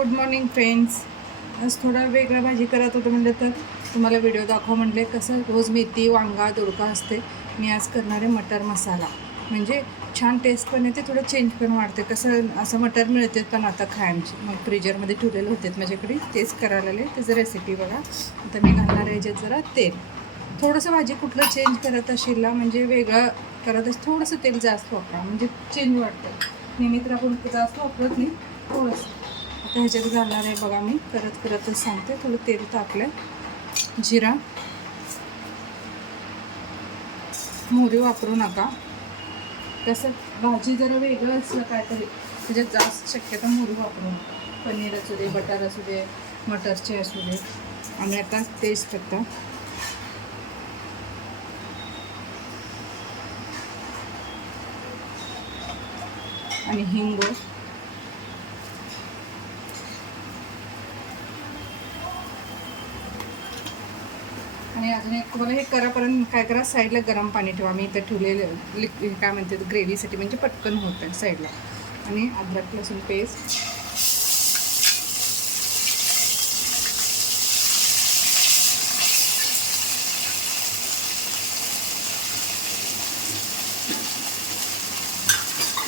Good morning friends. आज थोडा वेगळा भाजी करत होतं म्हटलं तर तुम्हाला व्हिडिओ दाखवा म्हटले. कसं रोज मेथी वांगा दोडका असते, मी आज करणार आहे मटर मसाला. म्हणजे छान टेस्ट पण येते, थोडं चेंज पण वाटते. कसं असं मटर मिळते पण आता खायचे मग फ्रीजरमध्ये ठेवलेले होते माझ्याकडे, तेच करायला आले. त्याचं रेसिपी बघा. आता मी घालणार आहे याच्यात जरा तेल. थोडंसं भाजी कुठलं चेंज करत असेल ना, म्हणजे वेगळं करत असेल थोडंसं तेल जास्त वापरा, म्हणजे चेंज वाटतं. नेहमी तर आपण जास्त वापरत नाही, थोडंसं. आता ह्याच्यात घालणार आहे बघा, मी करतच सांगते. थोडं तेल तापलं, जिरा, मोहरी वापरू नका. कसं भाजी जरा वेगळं असलं काहीतरी त्याच्यात जास्त शक्यता मोहरी वापरू नका. पनीर असू दे, बटर असू दे, मटरचे असू दे. आणि आता टेस्ट करता आणि हिंग. आणि अजून एक तुम्हाला हे करापर्यंत काय करा, साईडला गरम पाणी ठेवा. मी इथं ठेवलेलं काय म्हणते ग्रेव्हीसाठी, म्हणजे पटकन होतं साईडला. आणि अद्रक लसूण पेस्ट,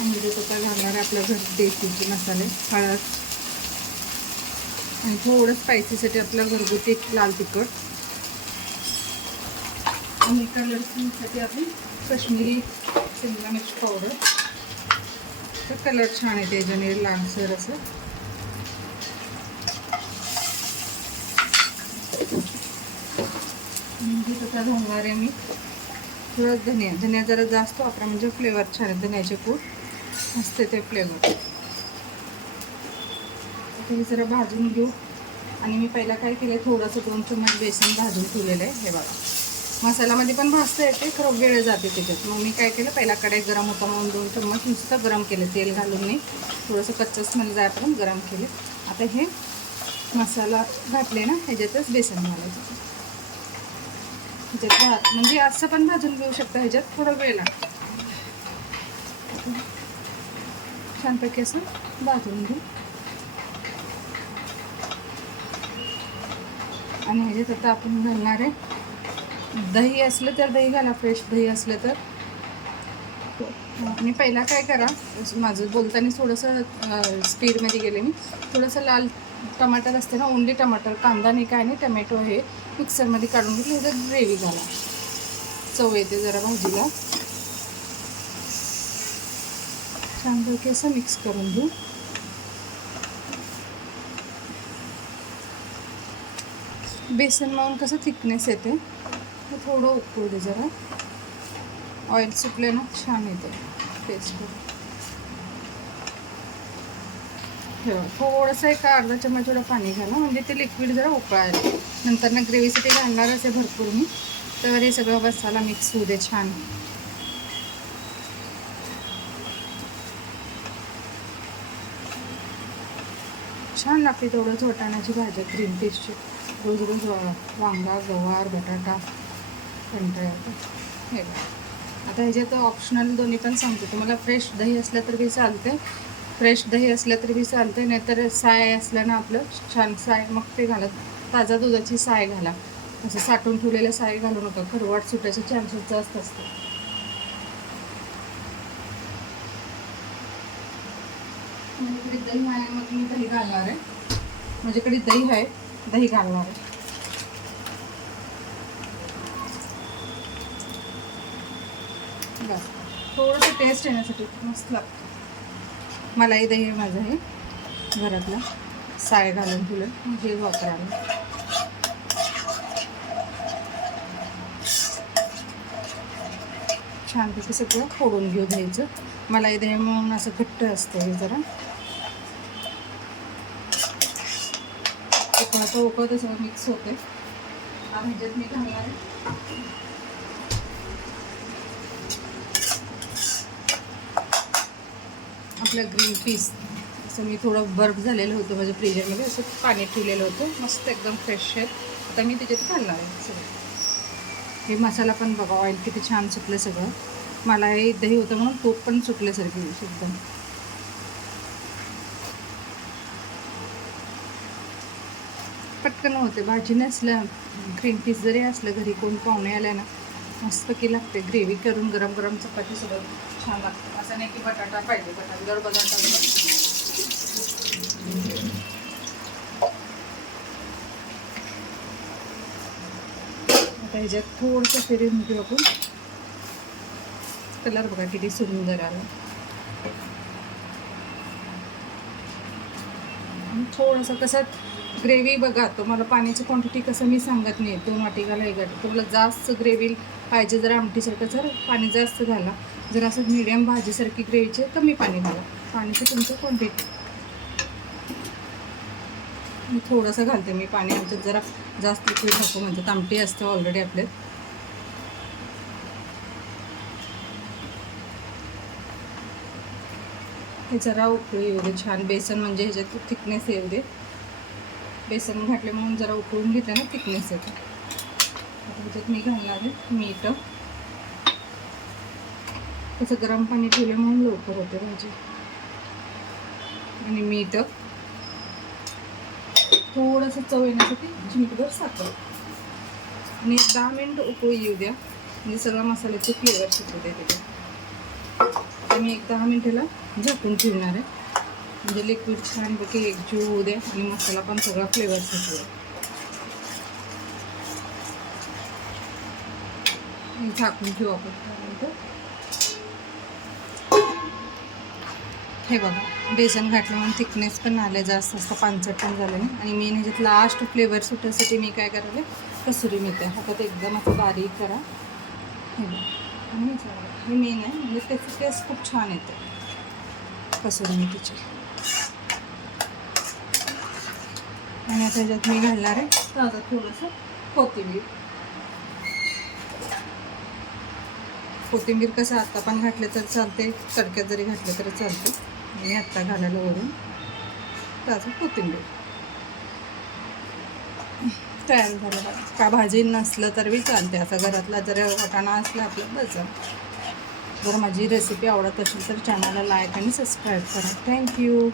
म्हणजे आता घालणार आहे आपल्या घर देशीचे मसाले, हळद, आणि थोडं स्पायसीसाठी आपलं घरगुती लाल तिखट, आणि कलरसाठी आपली काश्मीरी शिमला मिर्च पावडर. तर कलर छान आहे त्याच्याने, लालसर असं. म्हणजे आता घालणार आहे मी थोडं धनिया जरा जास्त वापरा, म्हणजे फ्लेवर छान आहे. धनियाचे कूट असते ते फ्लेवर. आता हे जरा भाजून घेऊ. आणि मी पहिला काय केलं, थोडंसं 2 चम्मच बेसन भाजून ठेवलेलं आहे. हे बघा, मसाल्यामध्ये पण भाजता येते, खरं वेळ जाते त्याच्यात. मग मी काय केलं, पहिला कढई गरम होता म्हणून 2 चम्मच नुसतं गरम केलं, तेल घालून नाही. थोडंसं कच्चं स्मेल जायपर्यंत गरम केले. आता हे मसाला घातले ना, ह्याच्यातच बेसन घालायचं. ह्याच्यात म्हणजे असं पण भाजून घेऊ शकता, ह्याच्यात थोडा वेळ लागतो. छानपैकी असं भाजून घेऊ. आणि ह्याच्यात आता आपण घालणार आहे दही. असलं तर दही घाला, फ्रेश दही असलं तर. आणि पहिला काय करा, माझं बोलताना थोडंसं स्पीडमध्ये गेले मी. थोडंसं लाल टमाटर असते ना, ओनली टमाटर, कांदा नाही, काय नाही, टमॅटो हे मिक्सरमध्ये काढून घेतलं. ह्याच्यात ग्रेव्ही घाला, चव येते जरा भाजीला. छानपैकी असं मिक्स करून घेऊ. बेसन मळून कसं थिकनेस येते, थोडं उकळू दे जरा. ऑइल सुटले ना, छान येते टेस्ट. ठेवा थोडंसं, एक अर्धा चम्मच थोडं पाणी घाला, म्हणजे ते लिक्विड जरा उकळायला. नंतर ना ग्रेव्हीसाठी घालणारच आहे भरपूर मी, तर हे सगळं मसाला मिक्स होऊ दे छान. छान लागते तेवढंच वाटाण्याची भाजी, ग्रीन पीसची. रोज रोज वांगा, गवार, बटाटा कंटाळा येतो. हे आता ह्याच्यात ऑप्शनल दोन्ही पण सांगते तुम्हाला. फ्रेश दही असलं तर बी चालते, फ्रेश दही असलं तरी बी चालते. नाहीतर साय असलं ना आपलं छान साय, मग ते घालत. ताजा दुधाची साय घाला, असं साठवून ठेवलेलं साय घालू नका, खरवाट सुटायचे चान्सेस जास्त असतात. माझ्याकडे दही आहे, मग मी दही घालणार आहे. माझ्याकडे दही आहे, दही घालणार आहे. बस थोडंसं टेस्ट येण्यासाठी मस्त लागतं. मलाही दही आहे माझं, हे घरातलं साय घालून ठेवलं, हे वापरायला. छानपैकी सगळं फोडून घेऊ द्यायचं. मलाही दही म्हणून असं घट्ट असतं हे जरा. उकळतं सगळं मिक्स होते. आणि ह्याच्यात मी घालणार आहे आपलं ग्रीन पीस. असं मी थोडं बर्फ झालेलं होतं माझ्या फ्रीजरमध्ये, असं पाणी ठेवलेलं होतं, मस्त एकदम फ्रेश आहे. आता मी त्याच्यात घालणार आहे सगळं. हे मसाला पण बघा, ऑइल किती छान सुटलं सगळं. मला हे दही होतं म्हणून तूप पण सुटल्यासारखी एकदम. पटकन होते. भाजी नसलं, ग्रीन पीस जरी असलं घरी, कोण पाहुणे आल्या ना, मस्तपैकी लागते. ग्रेव्ही करून गरम गरम चपातीसोबत छान लागते. असं नाही की बटाटा पाहिजे, बटाटा आता ह्याच्यात थोडंसं फिरून घेऊ आपण. कलर बघा किती सुंदर आला. थोडंसं कसं ग्रेव्ही बघा, तुम्हाला पाण्याची क्वांटिटी कसं मी सांगत नाही, 2 वाटी घाला 1 वाटी. तुम्हाला जास्त ग्रेव्ही पाहिजे जर आमटीसारखं, जर पाणी जास्त घाला. जर असं मिडियम भाजीसारखी ग्रेव्हीचे कमी पाणी घाला. पाण्याची तुमचं क्वांटिटी. थोडंसं घालते मी पाणी, आमच्यात जरा जास्त लिक्विड नको म्हणतात, आमटी असतं ऑलरेडी आपल्यात. हे जरा उकळी येऊ दे छान. बेसन म्हणजे ह्याच्यात थिकनेस येऊ दे. बेसन घातले म्हणून जरा उकळून घेते ना, थिकनेस येतो. आता ह्याच्यात मी घालणार आहे मीठ. तसं गरम पाणी ठेवलं म्हणून लवकर होते भाजी. आणि मीठ, थोडंसं चव येण्यासाठी चिमटभर साखर. आणि 10 मिनिट उकळी येऊ द्या, म्हणजे सगळा मसाल्याचे फ्लेवर शिकू द्या तिथे. मी 10 मिनिटाला झाकून ठेवणार आहे, म्हणजे लिक्विड छानपैकी एकजीव होऊ द्या आणि मसाला पण सगळा फ्लेवर शिकू द्या. झाकून ठेवू आपण. हे बघा, बेसन घातलं म्हणून थिकनेस पण आलं, जास्त असतं पानसट पण झालं नाही. आणि मेन ह्याच्यात लास्ट फ्लेवर सुटायसाठी मी काय करायला, कसुरी मेथी हातात एकदम असं बारीक करा. हे बघा, आणि हे मेन आहे, म्हणजे त्याची टेस्ट खूप छान येते कसुरी मेथीची. आणि आता ह्याच्यात मी घालणार आहे ताजं थोडंसं कोथिंबीर. कसं आत्ता पण घातलं तर चालते, तडक्यात जरी घातलं तरी चालते. आणि आत्ता घालायला वरून ताजं कोथिंबीर. तयार झालं. का भाजी नसलं तर बी चालते, आता घरातला जर वाटाणा असला आपलं बस. जर माझी रेसिपी आवडत असेल तर चॅनलला लाईक आणि सबस्क्राईब करा. थँक्यू.